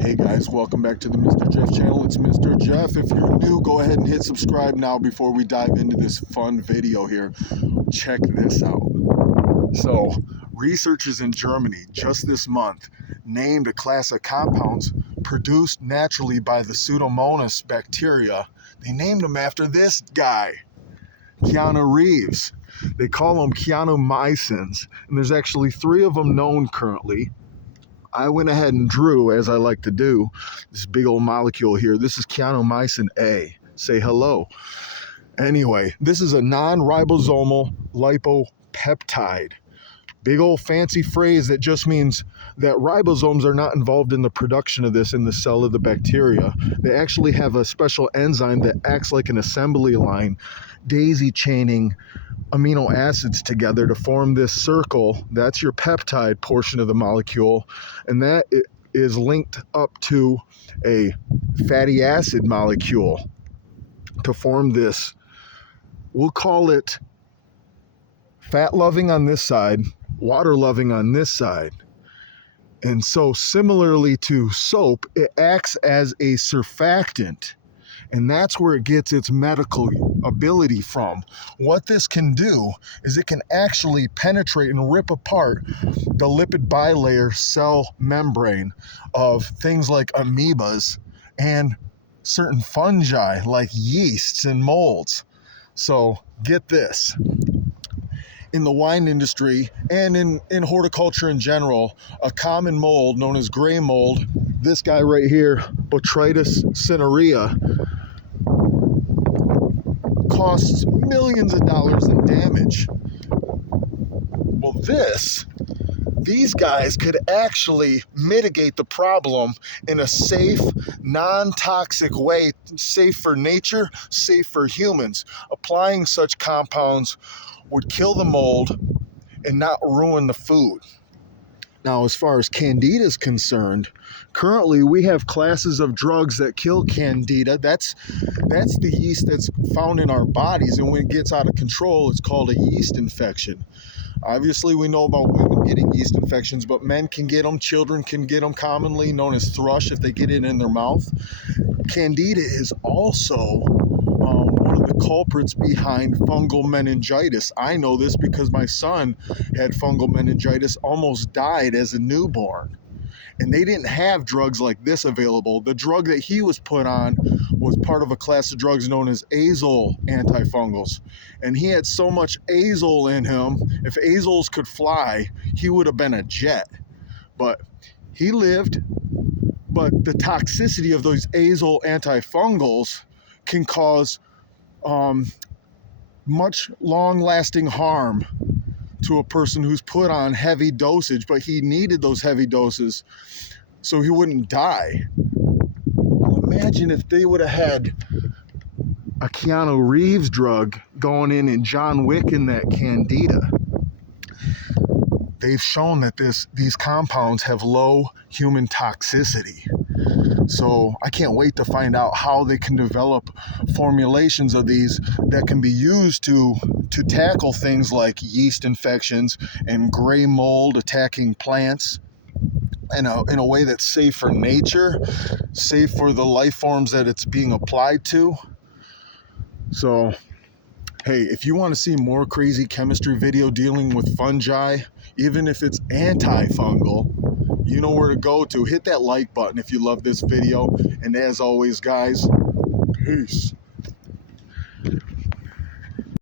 Hey guys, welcome back to the Mr. Jeff channel. It's Mr. Jeff. If you're new, go ahead and hit subscribe now before we dive into this fun video here. Check this out. So, researchers in Germany just this month named a class of compounds produced naturally by the Pseudomonas bacteria. They named them after this guy, Keanu Reeves. They call them Keanumycins, and there's actually 3 of them known currently. I went ahead and drew, as I like to do, this big old molecule here. This is Keanumycin A. Say hello. Anyway, this is a non-ribosomal lipopeptide. Big old fancy phrase that just means that ribosomes are not involved in the production of this in the cell of the bacteria. They actually have a special enzyme that acts like an assembly line, daisy chaining amino acids together to form this circle. That's your peptide portion of the molecule, and that is linked up to a fatty acid molecule to form this. We'll call it fat loving on this side, water loving on this side. And so similarly to soap, it acts as a surfactant. And that's where it gets its medical ability from. What this can do is it can actually penetrate and rip apart the lipid bilayer cell membrane of things like amoebas and certain fungi like yeasts and molds. So get this. In the wine industry and in horticulture in general, a common mold known as gray mold, this guy right here, Botrytis cinerea, costs millions of dollars in damage. Well, these guys could actually mitigate the problem in a safe, non-toxic way, safe for nature, safe for humans. Applying such compounds would kill the mold and not ruin the food. Now, as far as Candida is concerned, currently we have classes of drugs that kill Candida. That's the yeast that's found in our bodies, and when it gets out of control, it's called a yeast infection. Obviously, we know about women getting yeast infections, but men can get them, children can get them, commonly known as thrush if they get it in their mouth. Candida is also one of the culprits behind fungal meningitis. I know this because my son had fungal meningitis, almost died as a newborn. And they didn't have drugs like this available. The drug that he was put on was part of a class of drugs known as azole antifungals. And he had so much azole in him, if azoles could fly, he would have been a jet. But he lived, but the toxicity of those azole antifungals can cause much long-lasting harm to a person who's put on heavy dosage, but he needed those heavy doses so he wouldn't die. Well, imagine if they would have had a Keanu Reeves drug going in and John Wick in that Candida. They've shown that these compounds have low human toxicity. So I can't wait to find out how they can develop formulations of these that can be used to tackle things like yeast infections and gray mold attacking plants in a way that's safe for nature, safe for the life forms that it's being applied to. So, hey, if you want to see more crazy chemistry video dealing with fungi, even if it's antifungal, you know where to go to. Hit that like button if you love this video. And as always, guys, peace.